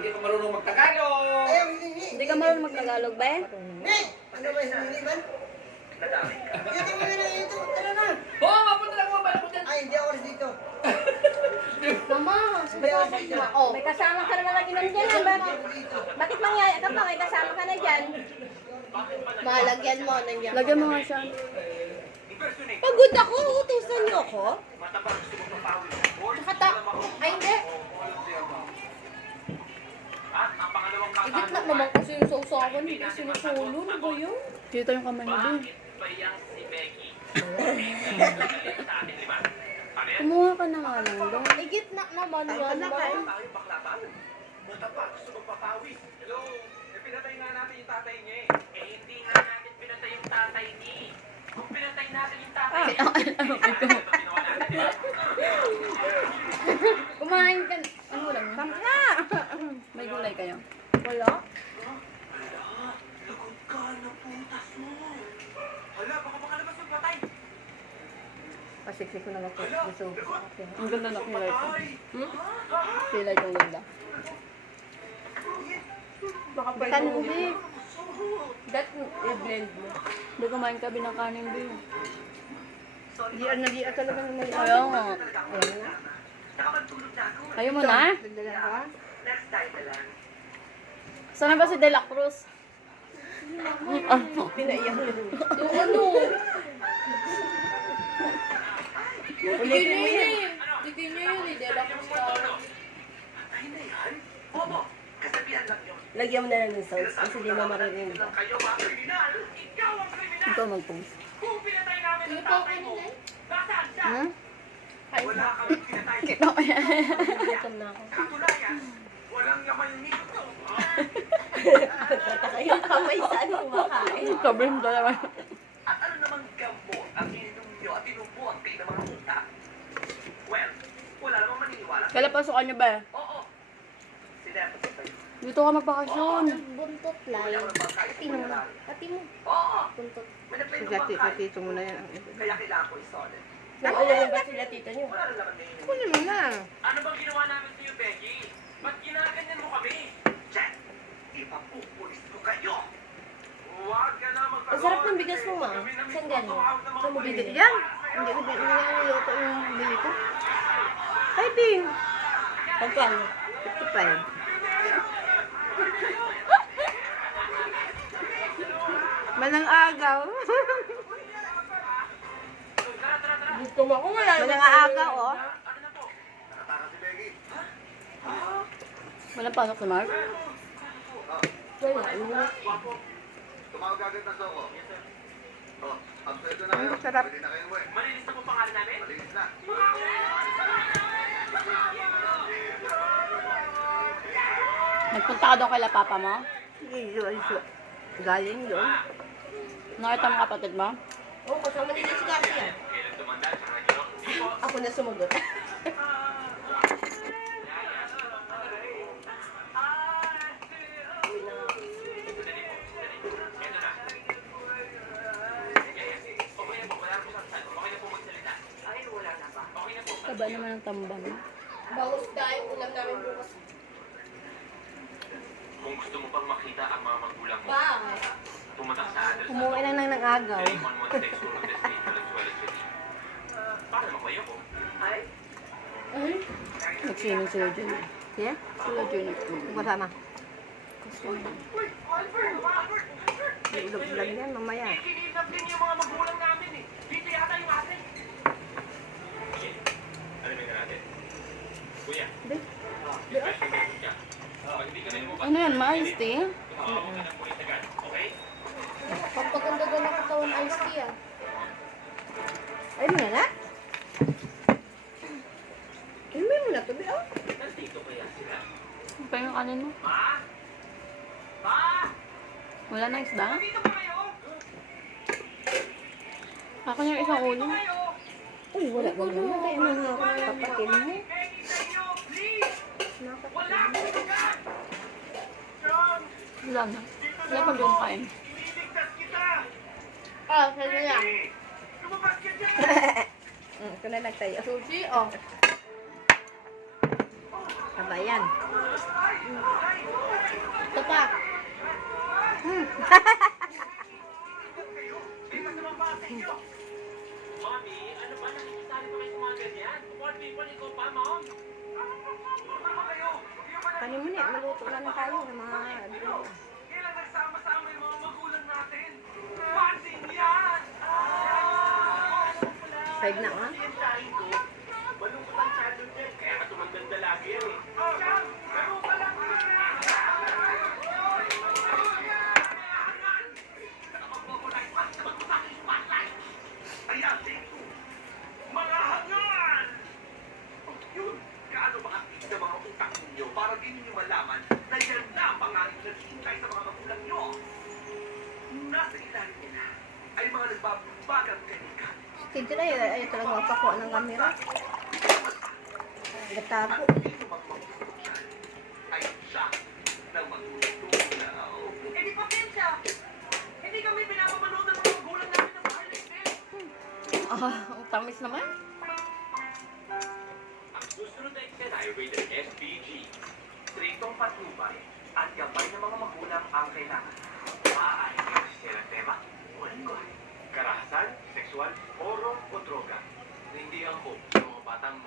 Hindi ka marunong magtagalog. Ayaw, hindi. Hindi ka marunong magtagalog ba eh? Hindi. Ano ba yung hindi ba? Ito mo na ito. Tara na. Oo, mapunta lang mo. Bala ko dyan. Ay, hindi ako dito. Mama, Hindi ako dito. oh, may kasama ka naman nag-inom dyan. Ah. Bakit? Dito. Bakit mangyaya ka pa? May kasama ka na dyan. Malagyan mo. Nandiyan lagyan mo nga siya. Pagod ako. Utusan niyo ako. Ay, hindi. Igit na naman kasi yung sausawan. Hindi sinusulo. Ano ba yun? Kita yung kamay mo din. Kumuha ka na nga lang doon. Igit na naman yan. Hello, pinatay nga natin yung tatay niya eh. Hindi nga natin pinatay yung tatay niya. Kung pinatay natin yung tatay niya, Kumain ka na. Ano lang? Tama! May gulay kayo? Wala? lagot ka na putas mo. Hala, baka makalabas yung patay. Pasiksik ko na lang po. Gusto ko. Ang ganda na kilay ko. Kilay kong ganda. Baka pa ito. Hindi. That i-blend mo. Hindi kumain ka binakanin din. Nag-iar ka naman ng ayaw nga. Ayaw mo na? Sana ba si De La Cruz? Pinaiyak na. Yung ano? Ulitin mo yun. Ulitin niyo yun eh. De La Cruz ka. Patay na yan? Opo, kasabihan lang yun. Lagyan mo na lang ng sauce kasi di mo maririnig. Kayo mga kriminal, ikaw ang kriminal. Ikaw mag-post. Kung pinatay namin ang tatay mo, nasaan siya? Hmm? Wala kami pinatay. Kita ko yan. Gutom na ako. Katulayan, walang yaman nito. Tataka yung kamay sa ano kumakain. Sobrang dalawa. At ano namang gamot ang ininom nyo at inubuan kayo ng mga puta? Well, wala namang maniniwala. Kailan pasukan niyo ba? Oo. Sila ang pagkakayo. Dito ka magbakasyon. Buntot lang. Wala mo pagkain. Pati mo. Pati mo. Oo. Buntot. May nagplay ng pagkain. mo na yan. Kaya kailangan ko i-solid. Nakailan ba sila tita niyo? Wala rin naman naiinom. Kunin mo na. Ano bang ginawa namin sa iyo, Becky? Ba't ginaganyan mo kami? Check! Ipapupulis ko kayo! Huwag ka na magtagot! Ang sarap ng bigas mo, ma. Saan galing? Saan mo bibili yan? Hindi ko niluto yung bili ko. Ay, Bing. Pagkano? 55. Manang agaw. Gusto mo ako wala. Manang agaw, oh. Nakataka si Becky. Walang pasok sa Mark? Wapo. Tumawag agad na Soko. Oh, absuelto na kayo. Sarap. Pwede na kayo mo eh. Malinis na po pangalan namin? Malinis na. Nagpunta ka doon kay la papa mo? Galing doon. Nakita mo kapatid mo? Oo, kasama nila si Garcia. Kailan tumanda, tsaka nyo. Ako na sumagot. Taba naman ang tambang. Bangus dahil ulam namin bukas. Kung gusto mo pang makita ang mga magulang mo, Bakit? pumunta sa address na Umuwi lang ng agaw. 116 Surong Destiny, Valenzuela City. Para makuya ko. Ay? Nagsining sila dyan. Yeah? Sila dyan nagsining. Kasama. Ilog lang yan mamaya. Ikinidnap din yung mga magulang namin eh. Dito yata yung ate. Ano ba natin? Kuya. Ano yan? Mais tea? Okay? Pagpaganda daw ng katawan iced tea ah. Ay mo na na? Ay mo na to. Oh. Nandito kaya sila? Ano pa yung kanin mo? Ma? Ma? Wala na isda? Dito ba kayo? Ako yung isang ulo. Kayo? Uy, wala. Wag naman tayo mga kapatid mo. Begging sa inyo, please! Wala akong lugar! John! Wala na. Wala pa doon kain. Ililigtas kita! Ah, saan na lang? Lumabas ka dyan! Ito na nagtayo. Sushi, oh. Sabayan. Ay! kayo? May masamang pa sa inyo. Mami, ano ba nakikisali pa kayo sa mga ganyan? Poor people, ikaw pa, Mom? Ano ba kayo? Hindi ba Paano mo na, maluto na na tayo ng mga... kailan nagsama-sama yung mga magulang natin? Pansin yan! Five na nga. Yung sahin ko, malungkot ang childhood niya, kaya ka tumandanda lagi yan eh. Siyam! Laro ka lang! Ayan, mga hangal! Yun, gaano ba aktif na mga utak ninyo para di ninyo malaman na yan na ang pangalit na hintay sa mga magulang nyo? Nasa ilalim nila ay mga nagbabagang kanika. Sige na yun, ayaw talaga mapakuha ng camera. Gatago. At dito magmamulog siya ay siya ng magtutulaw. Eh di pasensya! Hindi kami pinapamanood ng mga magulang namin ng violence eh! Ang tamis naman. Ang susunod na eksena ay rated SPG. Stritong patnubay at gabay ng mga magulang ang kailangan. Maaari kasi ng tema o lingwahe. Karahasan, sexual, oro o droga. Na hindi ang hope ng mga batang